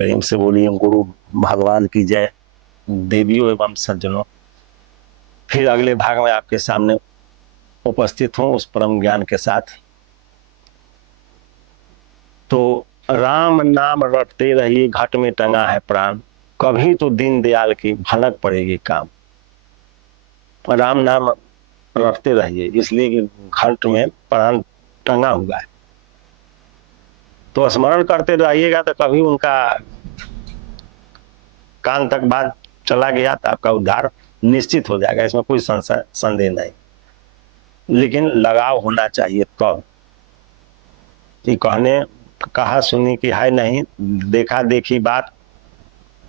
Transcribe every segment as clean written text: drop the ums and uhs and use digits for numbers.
प्रेम से बोलिए गुरु भगवान की जय। देवियों एवं सज्जनों, फिर अगले भाग में आपके सामने उपस्थित हूं उस परम ज्ञान के साथ। तो राम नाम रटते रहिए, घट में टंगा है प्राण, कभी तो दीन दयाल की भनक पड़ेगी काम। राम नाम रटते रहिए इसलिए कि घट में प्राण टंगा हुआ है, तो स्मरण करते रहिएगा तो कभी उनका कान तक बात चला गया तो आपका उद्धार निश्चित हो जाएगा, इसमें कोई संदेह नहीं। लेकिन लगाव होना चाहिए तब कि कहने कहा सुनी कि है नहीं, देखा देखी बात,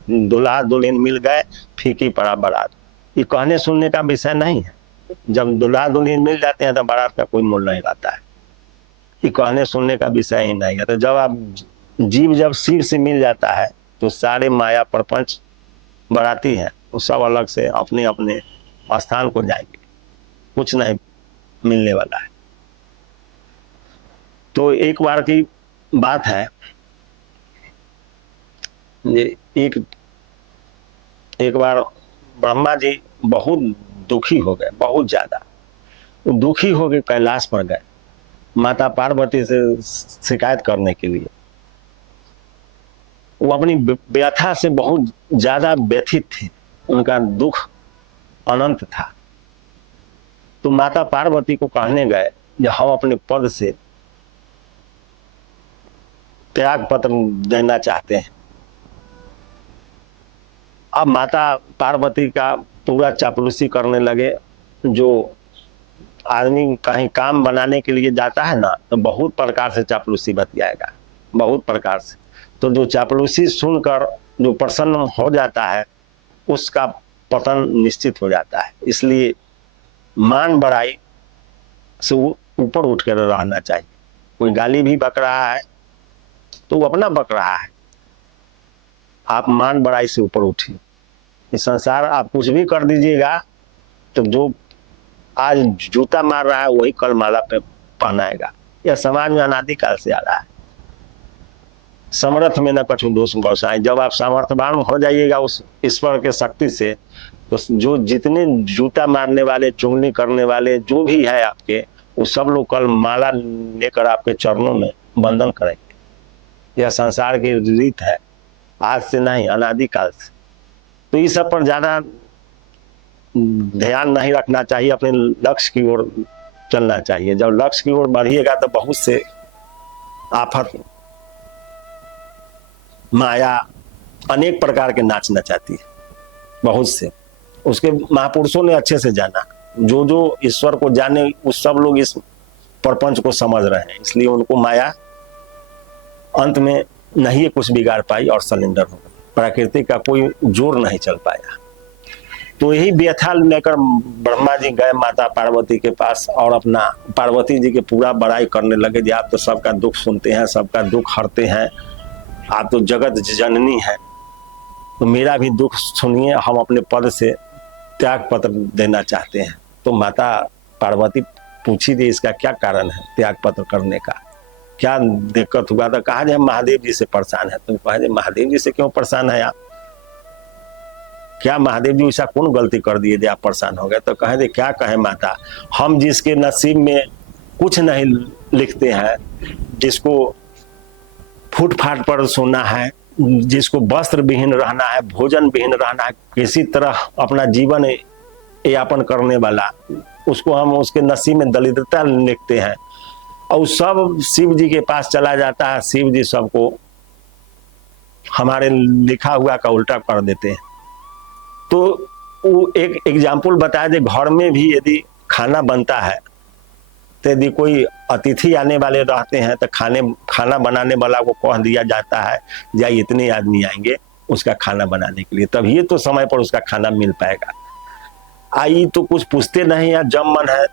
दुल्हा दुल्हन मिल गए फीकी पड़ा बारात, ये कहने सुनने का विषय नहीं है। जब दुल्हा दुल्हन मिल जाते हैं तो बारात का कोई मूल्य नहीं रहता है, ये कहने सुनने का विषय ही नहीं है। तो जब आप जीव जब शिव से मिल जाता है तो सारे माया प्रपंच बाराती हैं, वो सब अलग से अपने अपने स्थान को जाएंगे, कुछ नहीं मिलने वाला है। तो एक बार की बात है, एक एक बार ब्रह्मा जी बहुत दुखी हो गए, बहुत ज्यादा दुखी हो गए, कैलाश पर गए माता पार्वती से शिकायत करने के लिए। वो अपनी व्यथा से बहुत ज्यादा व्यथित थे, उनका दुख अनंत था। तो माता पार्वती को कहने गए कि हम अपने पद से त्याग पत्र देना चाहते हैं। अब माता पार्वती का पूरा चापलूसी करने लगे। जो आदमी कहीं काम बनाने के लिए जाता है ना, तो बहुत प्रकार से चापलूसी बतियाएगा, बहुत प्रकार से। तो जो चापलूसी सुनकर जो प्रसन्न हो जाता है उसका पतन निश्चित हो जाता है। इसलिए मान बड़ाई से ऊपर उठ कर रहना चाहिए। कोई गाली भी बक रहा है तो वो अपना बक रहा है, आप मान बड़ाई से ऊपर उठिए। इस संसार आप कुछ भी कर दीजिएगा तो जो आज जूता मार रहा है वही कल माला पे पहनाएगा। यह समाज में अनादिकाल से आ रहा है। समर्थ में न कछु दोष बसाए। जब आप सामर्थ्यवान हो जाइएगा उस ईश्वर के शक्ति से, तो जो जितने जूता मारने वाले, चुगली करने वाले जो भी है आपके, वो सब लोग कल माला लेकर आपके चरणों में वंदन करेंगे। यह संसार की रीत है, आज से नहीं, अनादिकाल से। तो इस सब पर ज्यादा ध्यान नहीं रखना चाहिए, अपने लक्ष्य की ओर चलना चाहिए। जब लक्ष्य की ओर बढ़िएगा तो बहुत से आफत, माया अनेक प्रकार के नाच नचाती है, बहुत से। उसके महापुरुषों ने अच्छे से जाना, जो जो ईश्वर को जाने उस सब लोग इस प्रपंच को समझ रहे हैं, इसलिए उनको माया अंत में नहीं कुछ बिगाड़ पाई और सिलेंडर हो गई। प्रकृति का कोई जोर नहीं चल पाया। तो यही व्यथा लेकर ब्रह्मा जी गए माता पार्वती के पास और अपना पार्वती जी के पूरा बड़ाई करने लगे। जी आप तो सबका दुख सुनते हैं, सबका दुख हरते हैं, आप तो जगत जननी है, तो मेरा भी दुख सुनिए, हम अपने पद से त्याग पत्र देना चाहते हैं। तो माता पार्वती पूछी थी इसका क्या कारण है, त्याग पत्र करने का क्या दिक्कत हुआ। तो कहा हम महादेव जी से परेशान है। तो कहा महादेव जी से क्यों परेशान है आप, क्या महादेव जी ऐसा कौन गलती कर दिए थे आप परेशान हो गए। तो कहे क्या कहे माता, हम जिसके नसीब में कुछ नहीं लिखते हैं, जिसको फुटपाथ पर सोना है, जिसको वस्त्र विहीन रहना है, भोजन विहीन रहना है, किसी तरह अपना जीवन यापन करने वाला, उसको हम उसके नसीब में दरिद्रता लिखते हैं और सब शिव जी के पास चला जाता है। शिव जी सबको हमारे लिखा हुआ का उल्टा कर देते हैं। तो वो एक एग्जाम्पल बताया दे, घर में भी यदि खाना बनता है तो यदि कोई अतिथि आने वाले रहते हैं तो खाना बनाने वाला को कह दिया जाता है या इतने आदमी आएंगे उसका खाना बनाने के लिए, तभी तो समय पर उसका खाना मिल पाएगा। आई तो कुछ पूछते नहीं है, जब मन है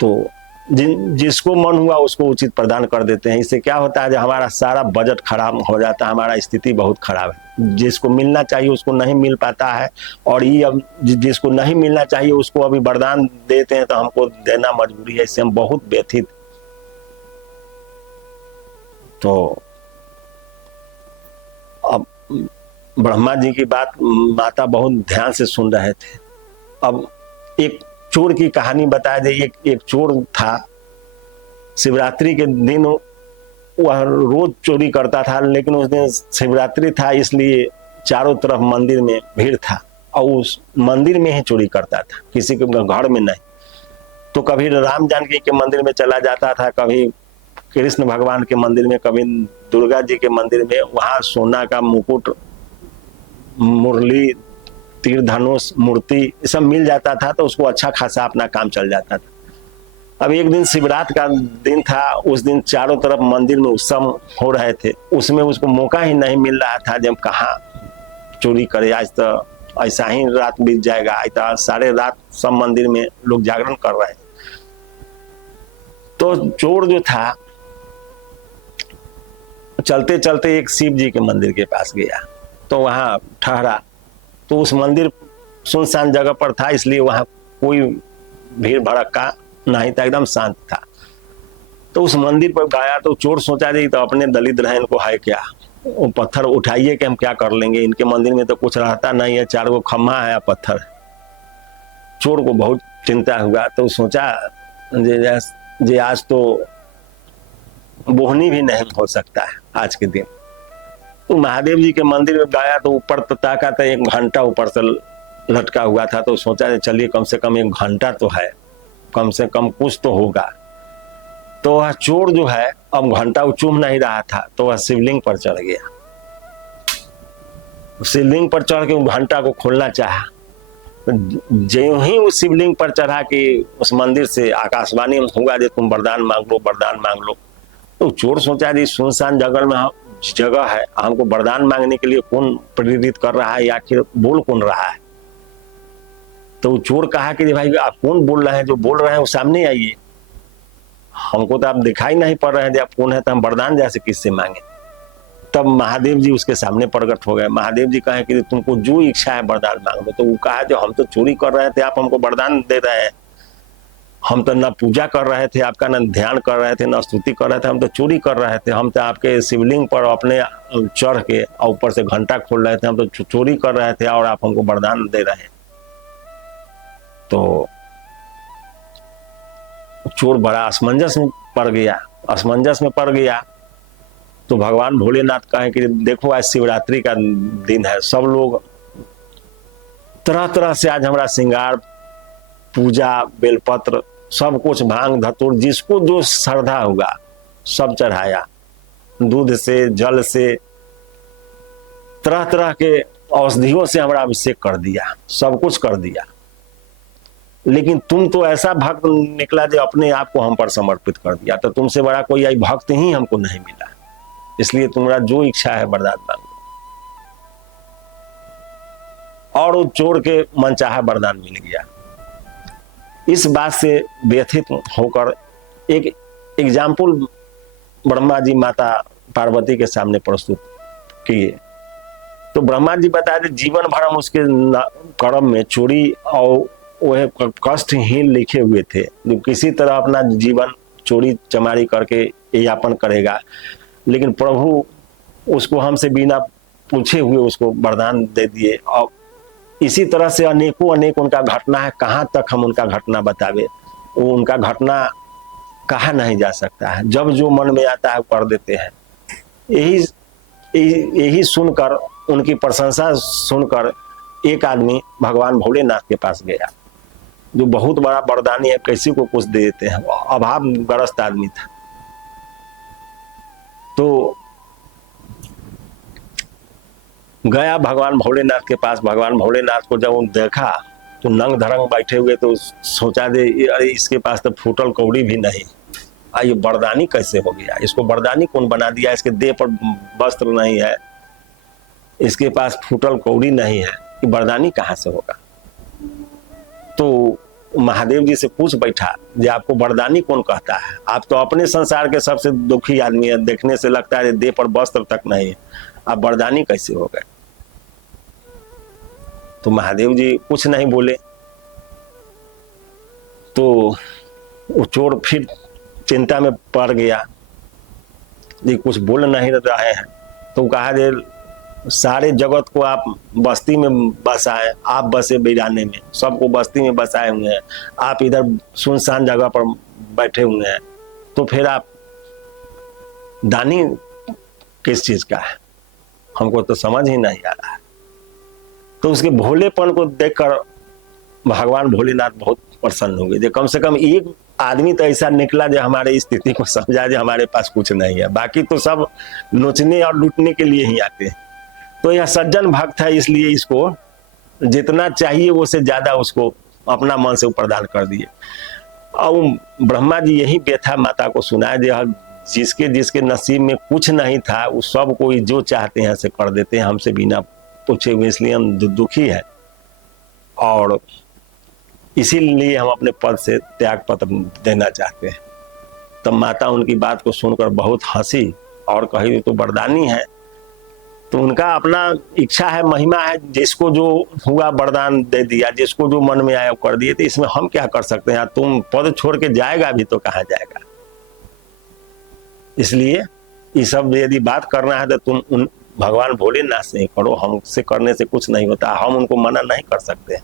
तो जिसको मन हुआ उसको उचित प्रदान कर देते हैं। इससे क्या होता है, हमारा सारा बजट खराब हो जाता है, हमारा स्थिति बहुत खराब है। जिसको मिलना चाहिए उसको नहीं मिल पाता है, और ये अब जिसको नहीं मिलना चाहिए उसको अभी वरदान देते हैं तो हमको देना मजबूरी है। इससे हम बहुत व्यथित। तो अब ब्रह्मा जी की बात माता बहुत ध्यान से सुन रहे थे। अब एक चोर की कहानी बताया जाए। एक चोर था, शिवरात्रि के दिन वह रोज चोरी करता था, लेकिन उस दिन शिवरात्रि था इसलिए चारों तरफ मंदिर में भीड़ था और उस मंदिर में ही चोरी करता था, किसी के घर में नहीं। तो कभी राम जानकी के मंदिर में चला जाता था, कभी कृष्ण भगवान के मंदिर में, कभी दुर्गा जी के मंदिर में। वहां सोना का मुकुट, मुरली, तीर धनुष, मूर्ति सब मिल जाता था, तो उसको अच्छा खासा अपना काम चल जाता था। अब एक दिन शिवरात्रि का दिन था, उस दिन चारों तरफ मंदिर में उत्सव हो रहे थे, उसमें उसको मौका ही नहीं मिल रहा था जब कहाँ चोरी करे। आज तो ऐसा ही रात बीत जाएगा, आज तो सारे रात सब मंदिर में लोग जागरण कर रहे हैं। तो चोर जो था चलते चलते एक शिव जी के मंदिर के पास गया, तो वहां ठहरा। तो उस मंदिर सुनसान जगह पर था, इसलिए वहां कोई भीड़ भड़का नहीं था, एकदम शांत था। तो उस मंदिर पर गया तो चोर सोचा जी तो अपने दलित रहे, इनको है क्या, वो पत्थर उठाइए कि हम क्या कर लेंगे, इनके मंदिर में तो कुछ रहता नहीं है, 4 गो खम्मा है पत्थर। चोर को बहुत चिंता हुआ, तो सोचा जे आज तो बोहनी भी नहीं हो सकता है आज के दिन। तो महादेव जी के मंदिर में गया तो ऊपर ताका था, एक घंटा ऊपर से लटका हुआ था। तो सोचा चलिए कम से कम 1 घंटा तो है, कम से कम कुछ तो होगा। तो वह चोर जो है अब घंटा चूम नहीं रहा था, तो वह शिवलिंग पर चढ़ गया। शिवलिंग पर चढ़ के घंटा को खोलना चाहा। जो ही उस शिवलिंग पर चढ़ा कि उस मंदिर से आकाशवाणी होगा जो तुम वरदान मांग लो, वरदान मांग लो। तो चोर सोचा जी सुनसान जगह है, हमको वरदान मांगने के लिए कौन प्रेरित कर रहा है, आखिर बोल कौन रहा है। तो चोर कहा कि भाई आप कौन बोल रहे हैं, जो बोल रहे हैं वो सामने आइए, हमको तो आप दिखाई नहीं पड़ रहे हैं, आप कौन है तो हम वरदान जैसे किससे मांगे। तब महादेव जी उसके सामने प्रकट हो गए। महादेव जी कहे कि तुमको जो इच्छा है वरदान मांग लो। तो वो कहा जो हम तो चोरी कर रहे थे, आप हमको वरदान दे रहे हैं, हम तो न पूजा कर रहे थे आपका, न ध्यान कर रहे थे, न स्तुति कर रहे थे, हम तो चोरी कर रहे थे। हम तो आपके शिवलिंग पर अपने चढ़ के और ऊपर से घंटा खोल रहे थे, हम तो चोरी कर रहे थे और आप हमको वरदान दे रहे हैं। तो चोर बड़ा असमंजस में पड़ गया। तो भगवान भोलेनाथ कहे कि देखो आज शिवरात्रि का दिन है, सब लोग तरह तरह से आज हमारा श्रृंगार, पूजा, बेलपत्र, सब कुछ, भांग धतूर, जिसको जो श्रद्धा होगा सब चढ़ाया, दूध से, जल से, तरह तरह के औषधियों से हमारा अभिषेक कर दिया, सब कुछ कर दिया। लेकिन तुम तो ऐसा भक्त निकला जो अपने आप को हम पर समर्पित कर दिया, तो तुमसे बड़ा कोई आई भक्त ही हमको नहीं मिला, इसलिए तुम्हारा जो इच्छा है वरदान मांग लो। और वो चोर के मनचाहा वरदान मिल गया। इस बात से व्यथित होकर एक एग्जाम्पल ब्रह्मा जी माता पार्वती के सामने प्रस्तुत किए। तो ब्रह्मा जी बताए थे जीवन भर हम उसके कर्म में चोरी और वह कष्ट ही लिखे हुए थे, जो किसी तरह अपना जीवन चोरी चमारी करके यापन करेगा। लेकिन प्रभु उसको हमसे बिना पूछे हुए उसको वरदान दे दिए। और इसी तरह से अनेक उनका घटना है, कहाँ तक हम उनका घटना बतावे, वो उनका घटना कहा नहीं जा सकता है, जब जो मन में आता है कर देते हैं। यही सुनकर, उनकी प्रशंसा सुनकर एक आदमी भगवान भोलेनाथ के पास गया, जो बहुत बड़ा वरदानी है, किसी को कुछ दे देते हैं, अभावग्रस्त आदमी था। तो गया भगवान भोलेनाथ के पास। भगवान भोलेनाथ को जब देखा तो नंग धरंग बैठे हुए, तो सोचा दे अरे इसके पास तो फूटल कौड़ी भी नहीं, ये वरदानी कैसे हो गया, इसको वरदानी कौन बना दिया, इसके देह पर वस्त्र नहीं है, इसके पास फूटल कौड़ी नहीं है, ये वरदानी कहाँ से होगा। तो महादेव जी से पूछ बैठा जो आपको वरदानी कौन कहता है, आप तो अपने संसार के सबसे दुखी आदमी है, देखने से लगता है देह पर वस्त्र तक नहीं है, आप वरदानी कैसे हो गए। तो महादेव जी कुछ नहीं बोले। तो वो चोर फिर चिंता में पड़ गया, ये कुछ बोल नहीं रहे हैं। तो कहा जे सारे जगत को आप बस्ती में बसाए, आप बसे वीराने में, सबको बस्ती में बसाए हुए हैं, आप इधर सुनसान जगह पर बैठे हुए हैं, तो फिर आप दानी किस चीज का है? हमको तो समझ ही नहीं आ रहा है। तो उसके भोलेपन को देखकर भगवान भोलेनाथ बहुत प्रसन्न हो गए। जो कम से कम एक आदमी तो ऐसा निकला जो हमारे स्थिति को समझा, जो हमारे पास कुछ नहीं है, बाकी तो सब नोचने और लूटने के लिए ही आते हैं। तो यह सज्जन भक्त है, इसलिए इसको जितना चाहिए वो से ज्यादा उसको अपना मन से प्रदान कर दिए। और ब्रह्मा जी यही व्यथा माता को सुनाए, जो जिसके जिसके नसीब में कुछ नहीं था उस सब को जो चाहते हैं ऐसे कर देते हैं हमसे बिना पूछे हुए, इसलिए हम दुखी है और इसीलिए हम अपने पद से त्याग पत्र देना चाहते हैं। तब माता उनकी बात को सुनकर बहुत हंसी और कही तो वरदानी है, तो उनका अपना इच्छा है, महिमा है, जिसको जो हुआ वरदान दे दिया, जिसको जो मन में आया कर दिए, तो इसमें हम क्या कर सकते हैं? तुम पद छोड़ के जाएगा भी तो कहाँ जाएगा? इसलिए ये सब यदि बात करना है तो तुम उन भगवान भोलेनाथ से ही करो, हमसे करने से कुछ नहीं होता, हम उनको मना नहीं कर सकते,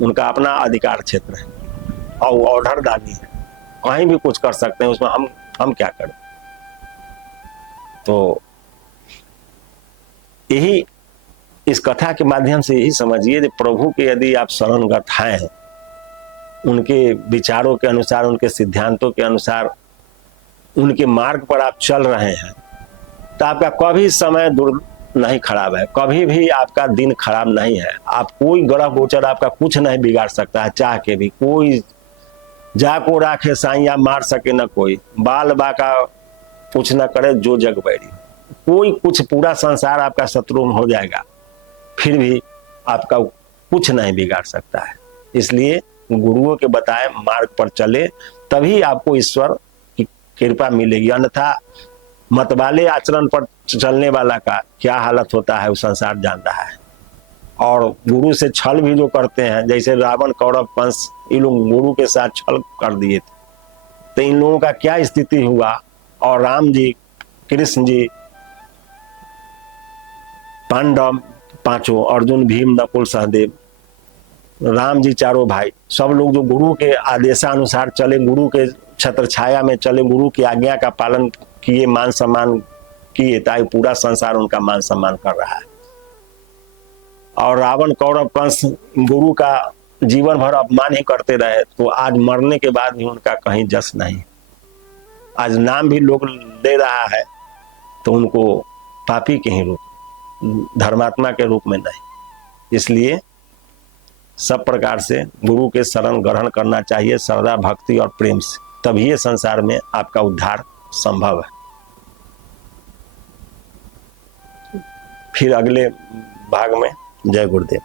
उनका अपना अधिकार क्षेत्र है और ऑर्डर दानी है, कहीं भी कुछ कर सकते हैं, उसमें हम क्या करें? तो यही इस कथा के माध्यम से यही समझिए कि प्रभु के यदि आप शरणगत हैं, उनके विचारों के अनुसार, उनके सिद्धांतों के अनुसार, उनके मार्ग पर आप चल रहे हैं, तो आपका कभी समय दूर नहीं खराब है, कभी भी आपका दिन खराब नहीं है। आप कोई ग्रह गोचर आपका कुछ नहीं बिगाड़ सकता है, चाह के भी। कोई जाको राखे साइया मार सके न कोई, बाल बाका कुछ न करे जो जग बैरी। कोई कुछ, पूरा संसार आपका शत्रु हो जाएगा, फिर भी आपका कुछ नहीं बिगाड़ सकता है। इसलिए गुरुओं के बताए मार्ग पर चले, तभी आपको ईश्वर की कृपा मिलेगी, अन्यथा मतवाले आचरण पर चलने वाला का क्या हालत होता है वो संसार जान रहा है। और गुरु से छल भी जो करते हैं, जैसे रावण, कौरव, कंस, ये लोग गुरु के साथ छल कर दिए थे, तो इन लोगों का क्या स्थिति हुआ। और राम जी, कृष्ण जी, पांडव पांचों, अर्जुन, भीम, नकुल, सहदेव, राम जी, चारों भाई, सब लोग जो गुरु के आदेशानुसार चले, गुरु के छत्र छाया में चले, गुरु की आज्ञा का पालन किए, मान सम्मान किए, ताकि पूरा संसार उनका मान सम्मान कर रहा है। और रावण, कौरव, कंस गुरु का जीवन भर अपमान ही करते रहे, तो आज मरने के बाद भी उनका कहीं जस नहीं। आज नाम भी लोग ले रहा है तो उनको पापी के ही रूप, धर्मात्मा के रूप में नहीं। इसलिए सब प्रकार से गुरु के शरण ग्रहण करना चाहिए, श्रद्धा, भक्ति और प्रेम से, तभी ये संसार में आपका उद्धार संभव है। फिर अगले भाग में जय गुरुदेव।